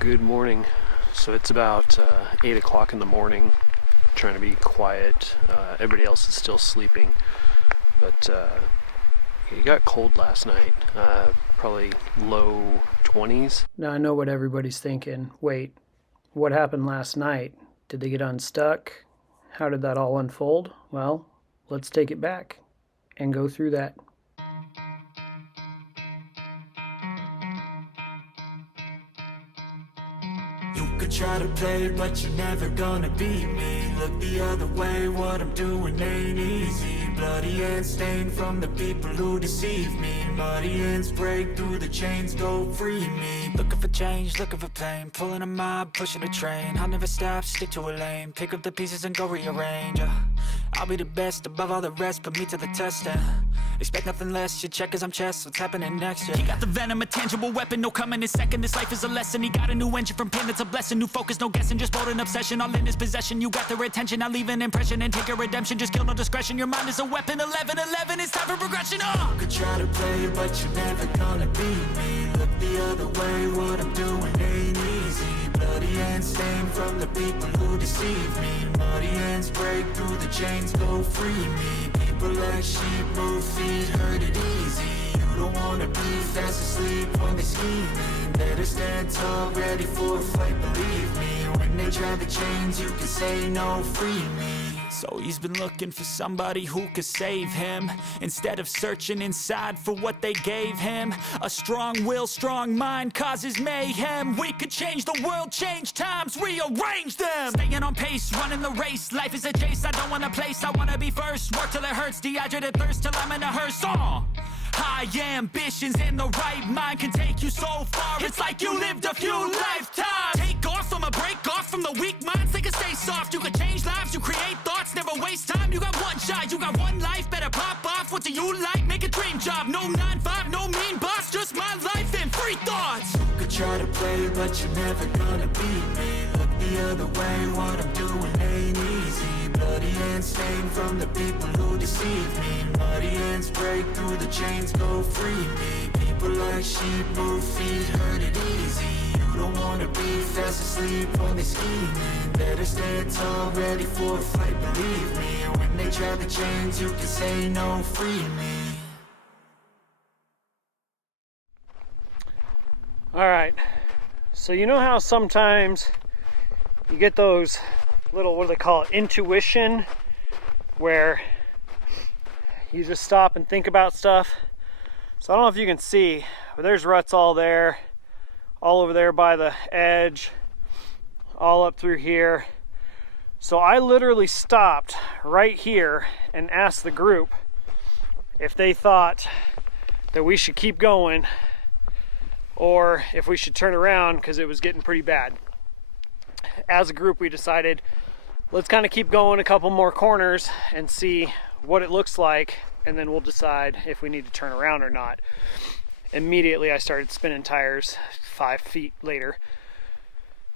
Good morning. So it's about 8 o'clock in the morning, trying to be quiet. Everybody else is still sleeping, but it got cold last night, probably low 20s. Now I know what everybody's thinking. Wait, what happened last night? Did they get unstuck? How did that all unfold? Well, let's take it back and go through that. You could try to play, but you're never gonna beat me. Look the other way, what I'm doing ain't easy. Bloody hands stained from the people who deceive me. Muddy hands break through the chains, go free me. Looking for change, looking for pain. Pulling a mob, pushing a train. I'll never stop, stick to a lane. Pick up the pieces and go rearrange. I'll be the best above all the rest, put me to the test and expect nothing less. Your check as I'm chess, what's happening next? Yeah. He got the venom, a tangible weapon, no coming in second. This life is a lesson. He got a new engine from pain, it's a blessing. New focus, no guessing, just bold and obsession. All in his possession, you got their attention. I leave an impression and take a redemption. Just kill no discretion. Your mind is a weapon. 11-11, it's time for progression. You could try to play, but you're never gonna beat me. Look the other way, what I'm doing ain't easy. Bloody hands stained from the people who deceive me. Muddy hands break through the chains, go free me. People like sheep move feet, hurt it easy. You don't wanna be fast asleep when they scheming. Better stand tall, ready for a fight, believe me. When they try the chains, you can say no, free me. So he's been looking for somebody who could save him, instead of searching inside for what they gave him. A strong will, strong mind causes mayhem. We could change the world, change times, rearrange them. Staying on pace, running the race. Life is a chase, I don't want a place, I wanna be first. Work till it hurts, dehydrated thirst till I'm in a hearse. High ambitions and the right mind can take you so far. It's like you lived a few lifetimes. Take off from a break off from the weak minds. They can stay soft. You can change lives. You create thoughts. Never waste time. You got one shot. You got one life. Better pop off. What do you like? Make a dream job. No 9-5. No mean boss. Just my life and free thoughts. You could try to play, but you're never gonna beat me. Look the other way. What I'm doing ain't easy. Bloody hands stained from the people who deceive me. Muddy hands break through the chains, go free me. People like sheep move feet, hurt it easy. You don't wanna be fast asleep when they scheming. Better stand tall, ready for a fight, believe me. When they try the chains, you can say no, free me. Alright, so you know how sometimes you get those little, what do they call it, intuition, where you just stop and think about stuff. So I don't know if you can see, but there's ruts all there, all over there by the edge, all up through here. So I literally stopped right here and asked the group if they thought that we should keep going or if we should turn around because it was getting pretty bad. As a group, we decided, let's kind of keep going a couple more corners and see what it looks like, and then we'll decide if we need to turn around or not. Immediately, I started spinning tires 5 feet later.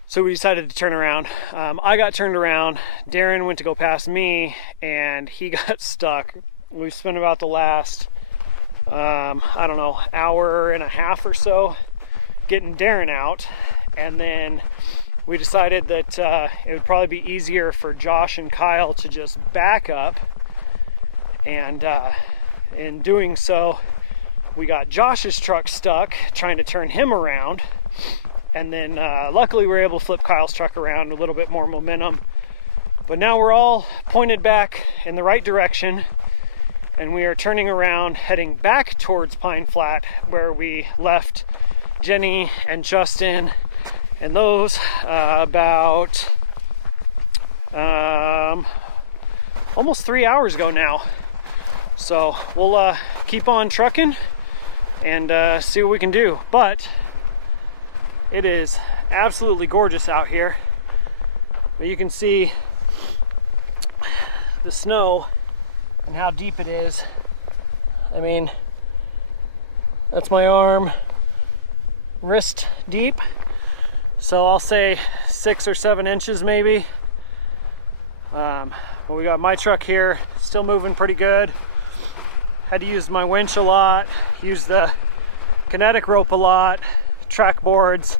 So we decided to turn around. I got turned around. Darren went to go past me, and he got stuck. We spent about the last, I don't know, hour and a half or so getting Darren out, and then we decided that it would probably be easier for Josh and Kyle to just back up, and in doing so, we got Josh's truck stuck trying to turn him around, and then luckily we were able to flip Kyle's truck around, a little bit more momentum. But now we're all pointed back in the right direction, and we are turning around, heading back towards Pine Flat, where we left Jenny and Justin and those about almost 3 hours ago now. So we'll keep on trucking and see what we can do. But it is absolutely gorgeous out here. But you can see the snow and how deep it is. I mean, that's my arm, wrist deep. So I'll say 6 or 7 inches maybe. But we got my truck here, still moving pretty good. Had to use my winch a lot, use the kinetic rope a lot, track boards,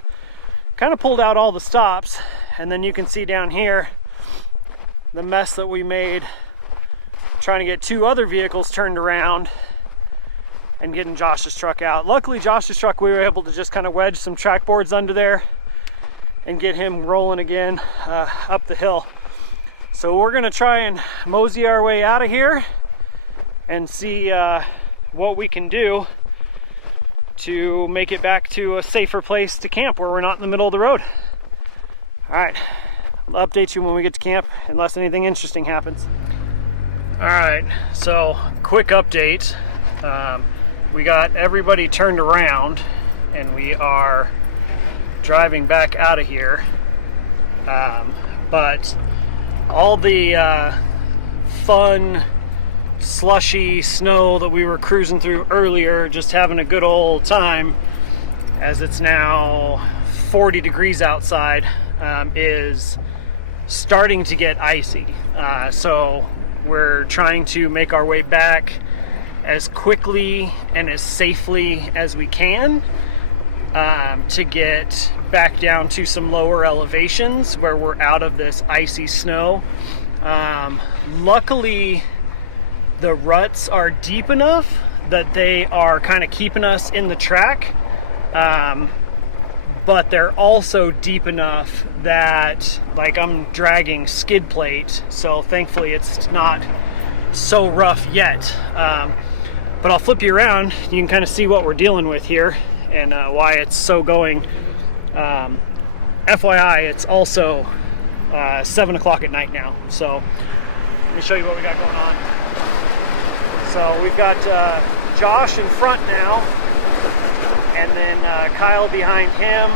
kind of pulled out all the stops, and then you can see down here the mess that we made trying to get 2 other vehicles turned around and getting Josh's truck out. Luckily, Josh's truck, we were able to just kind of wedge some track boards under there and get him rolling again up the hill. So we're gonna try and mosey our way out of here and see what we can do to make it back to a safer place to camp where we're not in the middle of the road. All right, I'll update you when we get to camp unless anything interesting happens. All right, so quick update. We got everybody turned around and we are driving back out of here. But all the fun, slushy snow that we were cruising through earlier, just having a good old time, as it's now 40 degrees outside, is starting to get icy. So we're trying to make our way back as quickly and as safely as we can to get back down to some lower elevations where we're out of this icy snow. Luckily, the ruts are deep enough that they are kind of keeping us in the track, but they're also deep enough that, like, I'm dragging skid plate, so thankfully it's not so rough yet. But I'll flip you around, you can kind of see what we're dealing with here and why it's so going. FYI, it's also 7 o'clock at night now, so let me show you what we got going on. So we've got Josh in front now, and then Kyle behind him,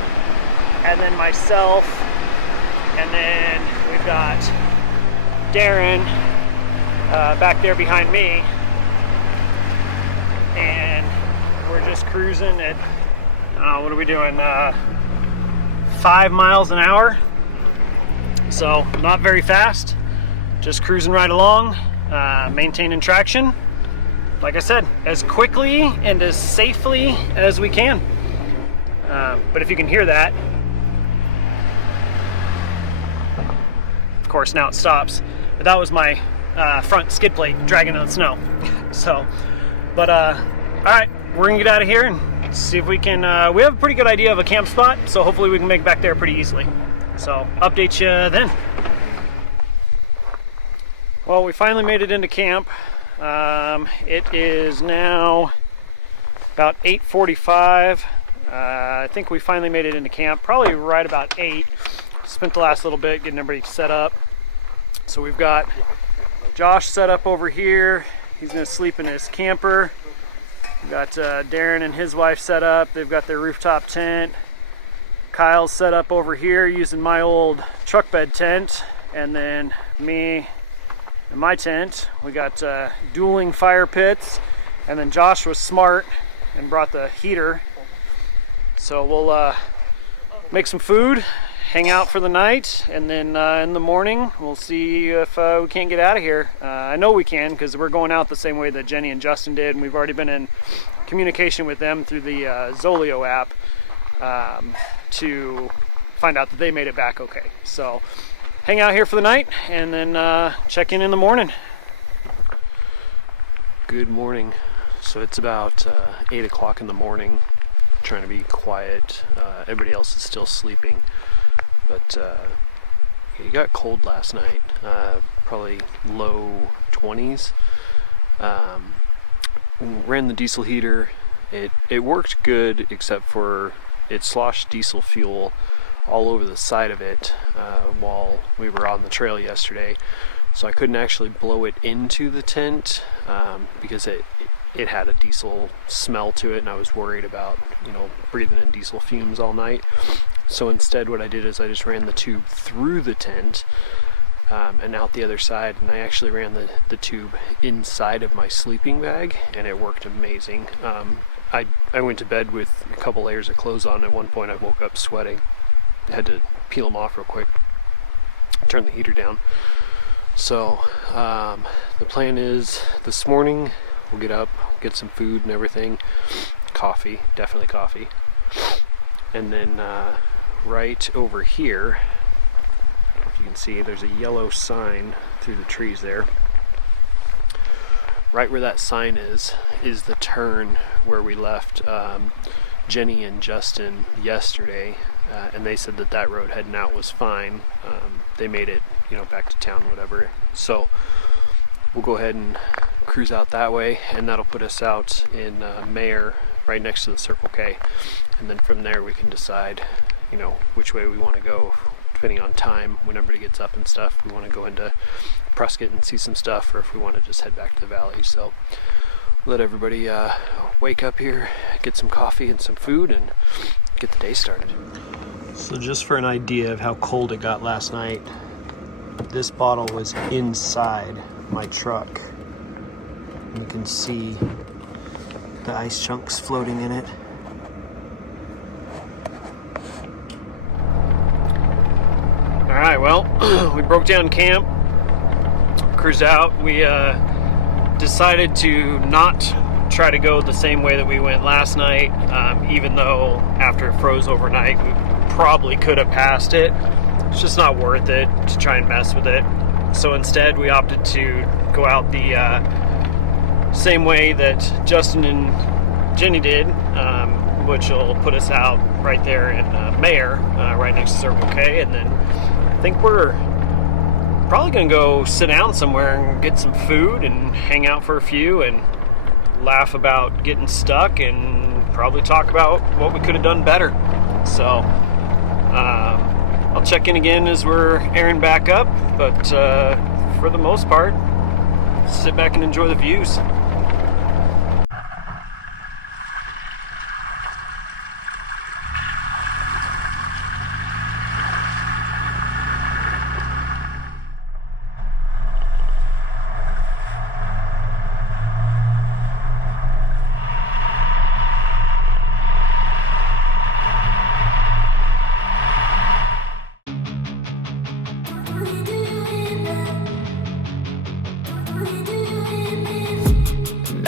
and then myself, and then we've got Darren back there behind me, and we're just cruising at, what are we doing, 5 miles an hour, so not very fast, just cruising right along, maintaining traction, like I said, as quickly and as safely as we can. But if you can hear that, of course now it stops, but that was my front skid plate dragging on the snow. So, but all right, we're gonna get out of here and see if we can, we have a pretty good idea of a camp spot, so hopefully we can make it back there pretty easily. So update you then. Well, we finally made it into camp. It is now about 8:45. I think we finally made it into camp, probably right about 8. Spent the last little bit getting everybody set up. So we've got Josh set up over here. He's gonna sleep in his camper. We've got Darren and his wife set up. They've got their rooftop tent. Kyle's set up over here using my old truck bed tent. And then me in my tent. We got dueling fire pits. And then Josh was smart and brought the heater. So we'll make some food, hang out for the night, and then in the morning we'll see if we can't get out of here. I know we can, because we're going out the same way that Jenny and Justin did, and we've already been in communication with them through the Zolio app to find out that they made it back okay. So hang out here for the night and then check in the morning. Good morning. So it's about 8 o'clock in the morning, trying to be quiet. Everybody else is still sleeping, but it got cold last night, probably low 20s. Ran the diesel heater. It worked good, except for it sloshed diesel fuel all over the side of it while we were on the trail yesterday, so I couldn't actually blow it into the tent because it had a diesel smell to it, and I was worried about, breathing in diesel fumes all night. So instead what I did is I just ran the tube through the tent and out the other side, and I actually ran the tube inside of my sleeping bag, and it worked amazing. I went to bed with a couple layers of clothes on. At one point I woke up sweating. I had to peel them off real quick, turn the heater down. So the plan is this morning we'll get up, get some food and everything, coffee, definitely coffee, and then right over here. If you can see, there's a yellow sign through the trees there. Right where that sign is the turn where we left Jenny and Justin yesterday, and they said that that road heading out was fine. They made it, back to town, whatever. So we'll go ahead and cruise out that way, and that'll put us out in Mayer, right next to the Circle K. And then from there we can decide, which way we want to go, depending on time, when everybody gets up and stuff. We want to go into Prescott and see some stuff, or if we want to just head back to the valley. So let everybody wake up here, get some coffee and some food, and get the day started. So just for an idea of how cold it got last night, this bottle was inside my truck. You can see the ice chunks floating in it. All right, well, we broke down camp, cruised out. We decided to not try to go the same way that we went last night, even though after it froze overnight, we probably could have passed it. It's just not worth it to try and mess with it. So instead, we opted to go out the same way that Justin and Jenny did, which will put us out right there in Mayer, right next to Circle K. And then I think we're probably gonna go sit down somewhere and get some food and hang out for a few and laugh about getting stuck and probably talk about what we could have done better. So I'll check in again as we're airing back up, but for the most part, sit back and enjoy the views.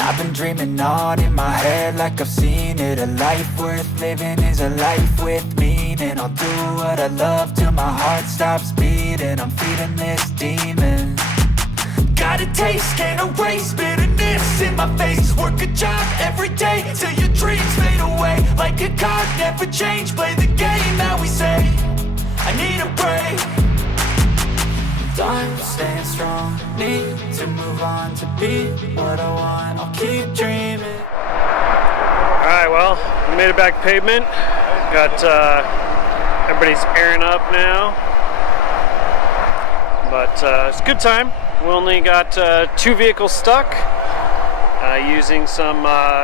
I've been dreaming on in my head like I've seen it. A life worth living is a life with meaning. I'll do what I love till my heart stops beating. I'm feeding this demon. Got a taste, can't erase bitterness in my face. Work a job every day till your dreams fade away. Like a card, never change, play the game that we say. I need a break. I'm staying strong, need to move on to be what I want. I'll keep dreaming. Alright, well, we made it back to pavement. Got everybody's airing up now. But it's a good time. We only got 2 vehicles stuck, using some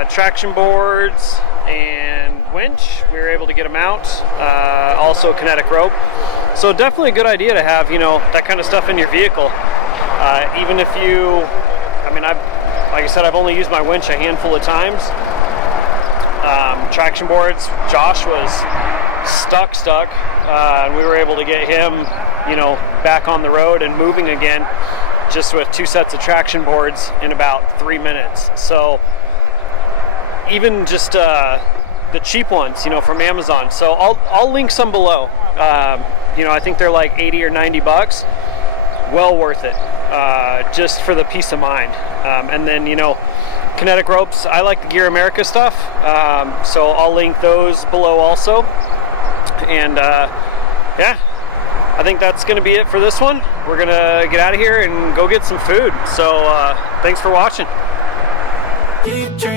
traction boards and winch. We were able to get them out. Also kinetic rope. So definitely a good idea to have, that kind of stuff in your vehicle. Even if like I said, I've only used my winch a handful of times. Traction boards, Josh was stuck, and we were able to get him, back on the road and moving again, just with 2 sets of traction boards in about 3 minutes. So even just the cheap ones, from Amazon. So I'll link some below. I think they're like 80 or 90 bucks. Well worth it, just for the peace of mind. And then, kinetic ropes. I like the Gear America stuff, so I'll link those below also. And yeah, I think that's going to be it for this one. We're going to get out of here and go get some food. So thanks for watching. Keep dreaming.